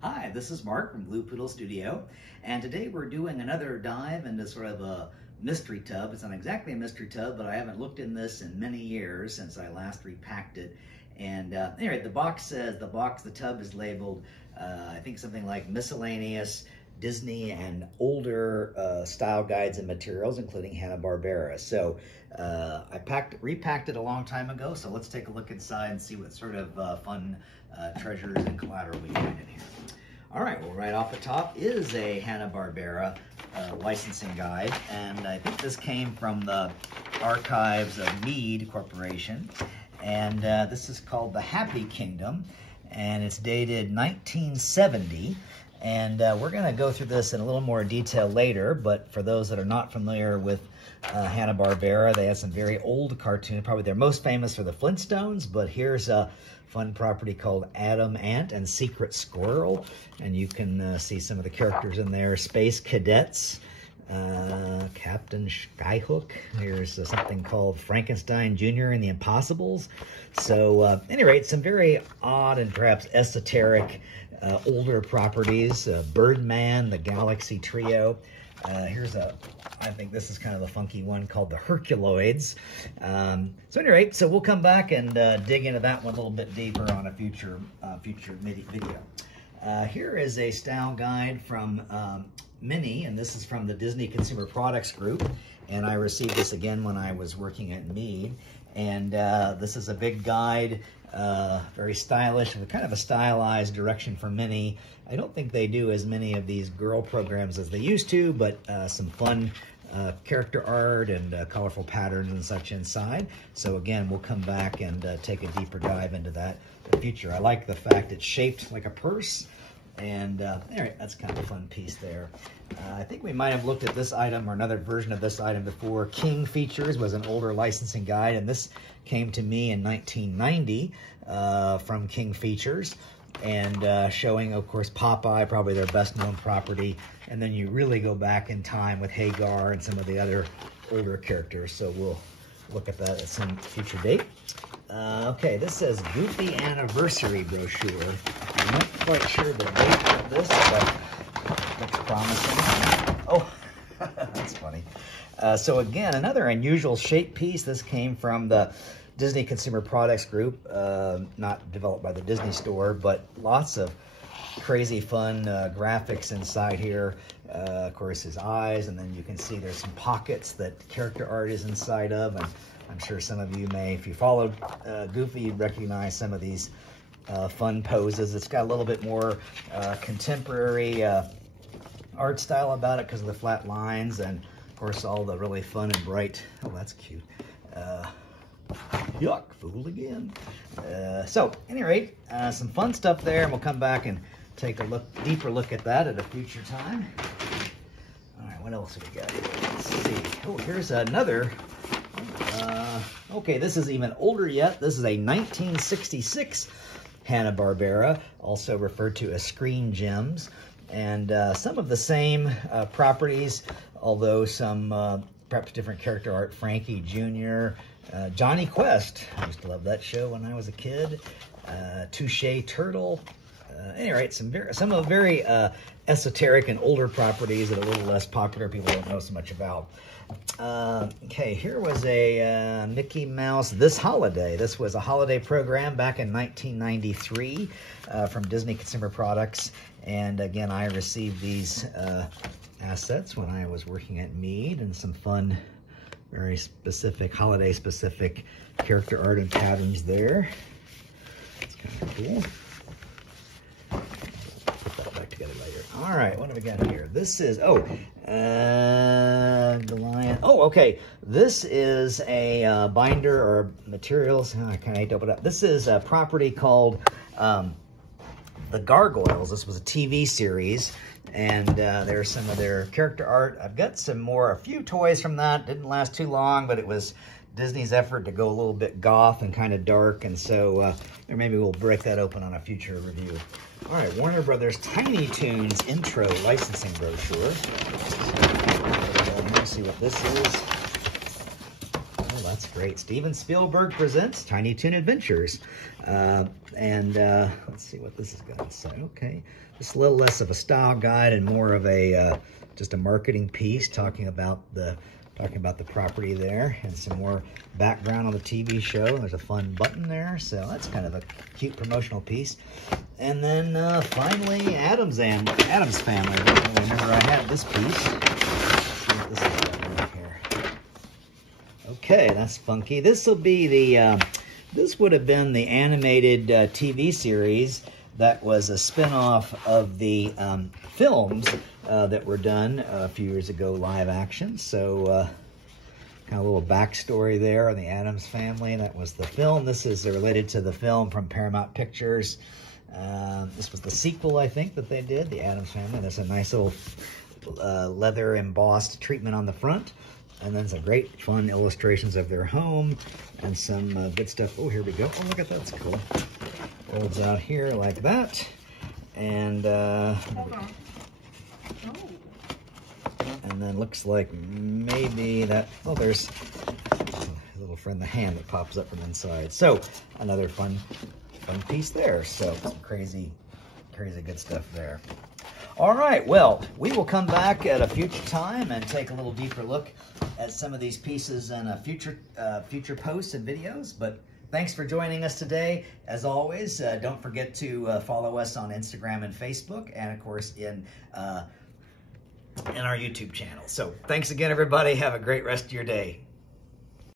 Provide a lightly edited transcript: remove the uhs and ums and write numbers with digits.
Hi, this is Mark from Blue Poodle Studio, and today we're doing another dive into sort of a mystery tub. It's not exactly a mystery tub, but I haven't looked in this in many years since I last repacked it. And anyway, the tub is labeled, I think something like miscellaneous Disney and older style guides and materials, including Hanna-Barbera. So I repacked it a long time ago, so let's take a look inside and see what sort of fun treasures and collateral we find in here. All right, well, right off the top is a Hanna-Barbera licensing guide, and I think this came from the archives of Mead Corporation, and this is called The Happy Kingdom, and it's dated 1970. And we're going to go through this in a little more detail later, but for those that are not familiar with Hanna-Barbera, they have some very old cartoons. Probably they're most famous for the Flintstones, but here's a fun property called Adam Ant and Secret Squirrel, and you can see some of the characters in there. Space Cadets, Captain Skyhook. Here's something called Frankenstein Jr. and the Impossibles. So at any rate, some very odd and perhaps esoteric older properties. Birdman, the Galaxy Trio. I think this is kind of a funky one called the Herculoids. So at any rate, so we'll come back and dig into that one a little bit deeper on a future video. Here is a style guide from Minnie, and this is from the Disney Consumer Products Group, and I received this again when I was working at Mead. And this is a big guide, very stylish, with kind of a stylized direction for Minnie. I don't think they do as many of these girl programs as they used to, but some fun character art and colorful patterns and such inside. So again, we'll come back and take a deeper dive into that in the future. I like the fact it's shaped like a purse. And anyway, that's kind of a fun piece there. I think we might have looked at this item or another version of this item before. King Features was an older licensing guide, and this came to me in 1990 from King Features, and showing, of course, Popeye, probably their best-known property. And then you really go back in time with Hagar and some of the other older characters. So we'll look at that at some future date. Okay, this says Goofy Anniversary Brochure. I'm not quite sure the date of this, but looks promising. Oh, that's funny. So again, another unusual shape piece. This came from the Disney Consumer Products Group, not developed by the Disney Store, but lots of crazy fun graphics inside here. Of course, his eyes, and then you can see there's some pockets that character art is inside of, and I'm sure some of you may, if you followed Goofy, you'd recognize some of these fun poses. It's got a little bit more contemporary art style about it because of the flat lines, and of course all the really fun and bright, oh, that's cute. Yuck, fooled again. So, at any rate, some fun stuff there, and we'll come back and take a deeper look at that at a future time. All right, what else have we got here? Let's see. Oh, here's another. Okay, this is even older yet. This is a 1966 Hanna-Barbera, also referred to as Screen Gems, and some of the same properties, although some perhaps different character art. Frankie Jr., Johnny Quest. I used to love that show when I was a kid. Touche Turtle. Anyway, some of the very esoteric and older properties that are a little less popular, people don't know so much about. Okay, here was a Mickey Mouse This Holiday. This was a holiday program back in 1993 from Disney Consumer Products. And again, I received these assets when I was working at Mead, and some fun, very specific, holiday-specific character art and patterns there. It's kind of cool. Put that back together later. All right, what do we got here? This is, the lion. Oh, okay. This is a binder or materials. I kind of hate to open it up. This is a property called The Gargoyles. This was a TV series, and there's some of their character art. I've got a few toys from that. Didn't last too long, but it was Disney's effort to go a little bit goth and kind of dark, and so maybe we'll break that open on a future review. All right, Warner Brothers Tiny Toons intro licensing brochure. So, let's see what this is. Oh, that's great. Steven Spielberg presents Tiny Toon Adventures. Let's see what this is going to say. Okay, just a little less of a style guide and more of a just a marketing piece talking about the property there, and some more background on the TV show. There's a fun button there, so that's kind of a cute promotional piece. And then finally, Adam's Family. I remember I had this piece. Let's see what this is right here. Okay, that's funky. This will be the. This would have been the animated TV series that was a spin-off of the films that were done a few years ago, live action. So kind of a little backstory there on the Addams Family. That was the film. This is related to the film from Paramount Pictures. This was the sequel, I think, that they did, the Addams Family. There's a nice little leather embossed treatment on the front. And then some great fun illustrations of their home and some good stuff. Oh, here we go. Oh, look at that. That's cool. Folds out here like that. And and then looks like maybe that, oh, there's a little friend, the hand that pops up from inside. So another fun piece there. So some crazy good stuff there. All right, well, we will come back at a future time and take a little deeper look at some of these pieces in future posts and videos. But thanks for joining us today. As always, don't forget to follow us on Instagram and Facebook, and of course in our YouTube channel. So thanks again, everybody. Have a great rest of your day.